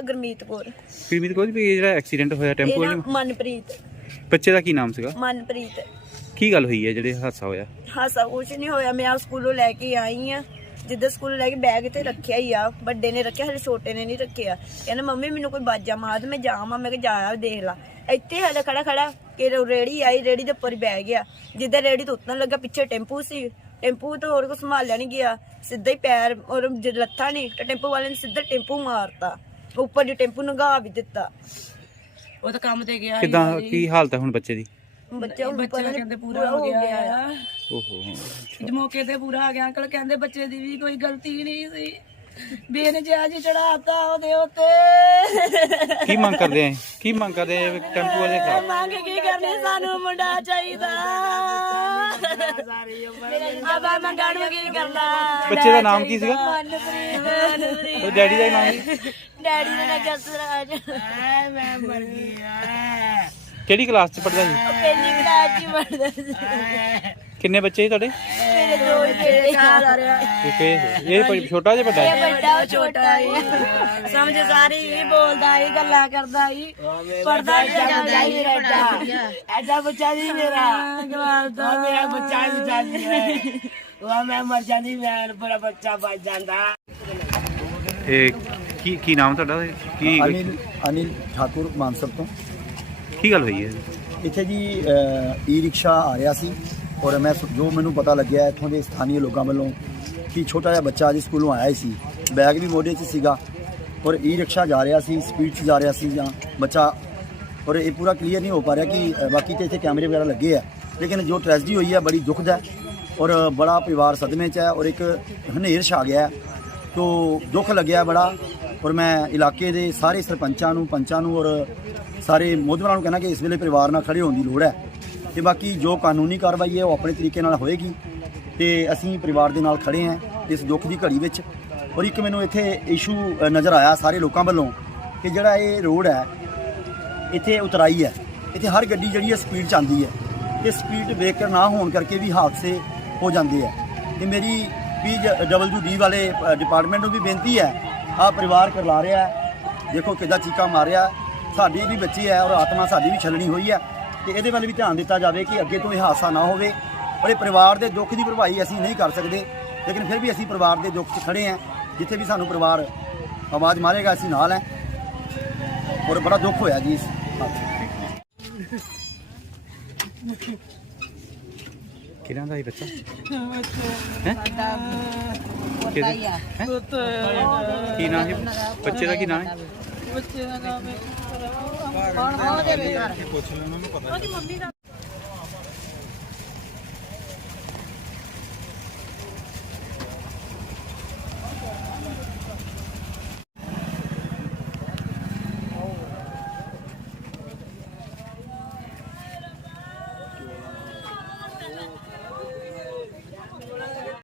ਗੁਰਮੀਤ ਕੌਰ। ਪ੍ਰੀਮੀਤ ਕੋਲ ਵੀ ਇਹ ਜਿਹੜਾ ਐਕਸੀਡੈਂਟ ਹੋਇਆ ਟੈਂਪੋ ਇਹ ਨਾ ਵਾਲੇ ਮਨਪ੍ਰੀਤ। ਬੱਚੇ ਦਾ ਕੀ ਨਾਮ ਸੀਗਾ? ਮਨਪ੍ਰੀਤ। ਕੀ ਗੱਲ ਹੋਈ ਹੈ ਜਿਹੜੇ ਹਾਦਸਾ ਹੋਇਆ? ਹਾਸਾ ਕੁਛ ਨਹੀਂ ਹੋਇਆ। ਮੈਂ ਆ ਸਕੂਲੋਂ ਲੈ ਕੇ ਆਈ ਆ ਜਿੱਦਾਂ ਸਕੂਲੋਂ ਲੈ ਕੇ ਬੈਗ ਤੇ ਰੱਖਿਆ ਹੀ ਆ। ਵੱਡੇ ਨੇ ਰੱਖਿਆ ਹਲੇ ਛੋਟੇ ਨੇ ਨਹੀਂ ਰੱਖਿਆ। ਕਹਿੰਦਾ ਮੰਮੀ ਮੈਨੂੰ ਕੋਈ ਬਾਜਾ ਮਾਰ ਤੇ ਮੈਂ ਜਾਵਾਂ। ਮੈਂ ਕਿਹਾ ਜਾ ਦੇਖ ਲਾ। ਇੱਥੇ ਹਲੇ ਖੜਾ ਖੜਾ ਕਿ ਰੇੜੀ ਆਈ ਰੇੜੀ ਦੇ ਉੱਪਰ ਹੀ ਬਹਿ ਗਿਆ। ਜਿੱਦਾਂ ਰੇੜੀ ਤੋਂ ਉਤਰਨ ਲੱਗਾ ਪਿੱਛੇ ਟੈਂਪੂ ਸੀ। ਟੈਂਪੂ ਤੋਂ ਹੋਰ ਕੋ ਸੰਭਾਲਿਆ ਨਹੀਂ ਗਿਆ। ਸਿੱਧਾ ਹੀ ਪੈਰ ਔਰ ਜਦ ਲੱਥਾ ਨਹੀਂ ਤੇ ਟੈਂਪੂ ਵਾਲੇ ਨੇ ਸਿੱਧਾ ਟੈਂਪੂ ਮਾਰਤਾ। ਉੱਪਰ ਦੀ ਟੈਂਪੂ ਨੰਗਾ ਵੀ ਦਿੱਤਾ। ਉਹ ਤਾਂ ਕੰਮ ਤੇ ਗਿਆ ਸੀ ਕਿਦਾਂ। ਕੀ ਹਾਲਤ ਹੈ ਹੁਣ ਬੱਚੇ ਦੀ? ਬੱਚਾ ਬੱਚਾ ਕਹਿੰਦੇ ਪੂਰਾ ਹੋ ਗਿਆ ਆ। ਓਹੋ ਅੱਜ ਮੌਕੇ ਤੇ ਪੂਰਾ ਆ ਗਿਆ। ਅੰਕਲ ਕਹਿੰਦੇ ਬੱਚੇ ਦੀ ਵੀ ਕੋਈ ਗਲਤੀ ਨਹੀਂ ਸੀ। ਬੇਨਜਾਇਜ਼ ਚੜਾਤਾ ਉਹਦੇ ਉੱਤੇ। ਕੀ ਮੰਗ ਕਰਦੇ ਆ? ਕੀ ਮੰਗ ਕਰਦੇ ਆ? ਟੈਂਪੂ ਵਾਲੇ ਖਿਲਾਫ? ਮੰਗ ਕੀ ਕਰਨੀ? ਸਾਨੂੰ ਮੁੰਡਾ ਚਾਹੀਦਾ। ਆਬਾ ਮੰਗਣ ਨੂੰ ਕੀ ਕਰਨਾ? ਬੱਚੇ ਦਾ ਨਾਮ ਕੀ ਸੀਗਾ? ਮਨਪ੍ਰੀਤ। ਉਹ ਡੈਡੀ ਦਾ ਹੀ ਨਾਮ ਸੀ। ਡੈਡੀ ਦਾ ਨਾਮ ਜਸਰਾਜ ਮੈਂ ਮਰ ਗਿਆ ਕਿਹੜੀ ਕਲਾਸ ਚ ਪੜਦਾ ਸੀ? ਪਹਿਲੀ ਕਲਾਸ ਚ ਪੜਦਾ ਸੀ। ਕਿੰਨੇ ਬੱਚੇ ਸੀ ਤੁਹਾਡੇ? ਮੇਰੇ ਦੋ ਹੀ। ਆ ਇਹ ਇਹ ਕੋਈ ਛੋਟਾ ਜਿਹਾ ਵੱਡਾ ਹੈ। ਵੱਡਾ ਉਹ ਛੋਟਾ ਹੈ। ਸਮਝ ਸਾਰੀ ਹੀ ਬੋਲਦਾ ਹੀ ਗੱਲਾਂ ਕਰਦਾ ਹੀ। ਪੜਦਾ ਹੀ ਜਾਂਦਾ ਹੀ ਰਹਿੰਦਾ। ਐਡਾ ਬੱਚਾ ਨਹੀਂ ਮੇਰਾ। ਗਵਾਲਦਾ ਮੇਰਾ ਬੱਚਾ ਵੀ ਜਾਂਦੀ ਹੈ। ਉਹ ਮੈਂ ਮਰ ਜਾਂਦੀ ਮੈਂ ਬੜਾ ਬੱਚਾ ਬਚ ਜਾਂਦਾ। ਇਹ ਕੀ ਕੀ ਨਾਮ ਤੁਹਾਡਾ? ਕੀ ਅਨਿਲ ਅਨਿਲ ਠਾਕੁਰ ਮਾਨਸਰ ਤੋਂ। ਕੀ ਗੱਲ ਹੋਈ ਹੈ? ਇੱਥੇ ਜੀ ਈ ਰਿਕਸ਼ਾ ਆ ਰਿਹਾ ਸੀ। ਔਰ ਮੈਂ ਸ ਜੋ ਮੈਨੂੰ ਪਤਾ ਲੱਗਿਆ ਇੱਥੋਂ ਦੇ ਸਥਾਨੀ ਲੋਕਾਂ ਵੱਲੋਂ ਕਿ ਛੋਟਾ ਜਿਹਾ ਬੱਚਾ ਅੱਜ ਸਕੂਲੋਂ ਆਇਆ ਹੀ ਸੀ। ਬੈਗ ਵੀ ਮੋਢੇ 'ਚ ਸੀਗਾ ਔਰ ਈ ਰਿਕਸ਼ਾ ਜਾ ਰਿਹਾ ਸੀ ਸਪੀਡ 'ਚ ਜਾ ਰਿਹਾ ਸੀ ਜਾਂ ਬੱਚਾ ਔਰ ਇਹ ਪੂਰਾ ਕਲੀਅਰ ਨਹੀਂ ਹੋ ਪਾ ਰਿਹਾ ਕਿ ਅ, ਬਾਕੀ ਤੇ ਇੱਥੇ ਕੈਮਰੇ ਵਗੈਰਾ ਲੱਗੇ ਆ। ਲੇਕਿਨ ਜੋ ਟ੍ਰੈਜਡੀ ਹੋਈ ਹੈ ਬੜੀ ਦੁਖਦ ਹੈ ਔਰ ਬੜਾ ਪਰਿਵਾਰ ਸਦਮੇ 'ਚ ਹੈ ਔਰ ਇੱਕ ਹਨੇਰ ਛਾ ਗਿਆ ਹੈ। ਤੋ ਦੁੱਖ ਲੱਗਿਆ ਬੜਾ ਔਰ ਮੈਂ ਇਲਾਕੇ ਦੇ ਸਾਰੇ ਸਰਪੰਚਾਂ ਨੂੰ ਪੰਚਾਂ ਨੂੰ ਔਰ ਸਾਰੇ ਮੋਦਵਰਾਂ ਨੂੰ ਕਹਿਣਾ ਕਿ ਇਸ ਵੇਲੇ ਪਰਿਵਾਰ ਨਾਲ ਖੜੇ ਹੋਣ ਦੀ ਲੋੜ ਹੈ। ਤੇ ਬਾਕੀ ਜੋ ਕਾਨੂੰਨੀ ਕਾਰਵਾਈ ਹੈ ਉਹ ਆਪਣੇ ਤਰੀਕੇ ਨਾਲ ਹੋਏਗੀ ਤੇ ਅਸੀਂ ਪਰਿਵਾਰ ਦੇ ਨਾਲ ਖੜੇ ਹਾਂ ਇਸ ਦੁੱਖ ਦੀ ਘੜੀ ਵਿੱਚ। ਔਰ ਇੱਕ ਮੈਨੂੰ ਇੱਥੇ ਇਸ਼ੂ ਨਜ਼ਰ ਆਇਆ ਸਾਰੇ ਲੋਕਾਂ ਵੱਲੋਂ ਕਿ ਜਿਹੜਾ ਇਹ ਰੋਡ ਹੈ, ਇੱਥੇ ਉਤਰਾਈ ਹੈ। ਇੱਥੇ ਹਰ ਗੱਡੀ ਜਿਹੜੀ ਹੈ ਸਪੀਡ ਚ ਆਉਂਦੀ ਹੈ ਤੇ ਸਪੀਡ ਬ੍ਰੇਕਰ ਨਾ ਹੋਣ ਕਰਕੇ ਵੀ ਹਾਦਸੇ ਹੋ ਜਾਂਦੇ ਆ। ਤੇ ਮੇਰੀ ਪੀ ਡਬਲਯੂ ਡੀ ਵਾਲੇ ਡਿਪਾਰਟਮੈਂਟ ਨੂੰ ਵੀ ਬੇਨਤੀ ਹੈ ਆ ਪਰਿਵਾਰ ਕਰਲਾ ਰਿਹਾ ਦੇਖੋ ਕਿੱਦਾਂ ਚੀਕਾਂ ਮਾਰਿਆ ਸਾਡੀ ਵੀ ਬੱਚੀ ਹੈ ਔਰ ਆਤਮਾ ਸਾਡੀ ਵੀ ਛਲਣੀ ਹੋਈ ਹੈ। ਤੇ ਇਹਦੇ ਵੱਲ ਵੀ ਧਿਆਨ ਦਿੱਤਾ ਜਾਵੇ ਕਿ ਅੱਗੇ ਤੋਂ ਇਹ ਹਾਦਸਾ ਨਾ ਹੋਵੇ। ਔਰ ਇਹ ਪਰਿਵਾਰ ਦੇ ਦੁੱਖ ਦੀ ਭਰਪਾਈ ਅਸੀਂ ਨਹੀਂ ਕਰ ਸਕਦੇ। ਲੇਕਿਨ ਫਿਰ ਵੀ ਅਸੀਂ ਪਰਿਵਾਰ ਦੇ ਦੁੱਖ 'ਚ ਖੜੇ ਹਾਂ ਜਿੱਥੇ ਵੀ ਸਾਨੂੰ ਪਰਿਵਾਰ ਆਵਾਜ਼ ਮਾਰੇਗਾ ਅਸੀਂ ਨਾਲ ਹੈ। ਔਰ ਬੜਾ ਦੁੱਖ ਹੋਇਆ ਜੀ ਇਸ। ਕਿਹਨਾਂ ਦਾ ਹੀ ਬੱਚਾ? ਹੈ? ਕਿਹਦਾ? ਹੀ ਕੀ ਨਾਮ ਹੈ? ਬੱਚੇ ਦਾ ਕੀ ਨਾਮ ਹੈ। ਕੌਣ ਹੋ? ਦੇ ਪੁੱਛ ਲੈਣਾ ਉਹਨੂੰ ਪਤਾ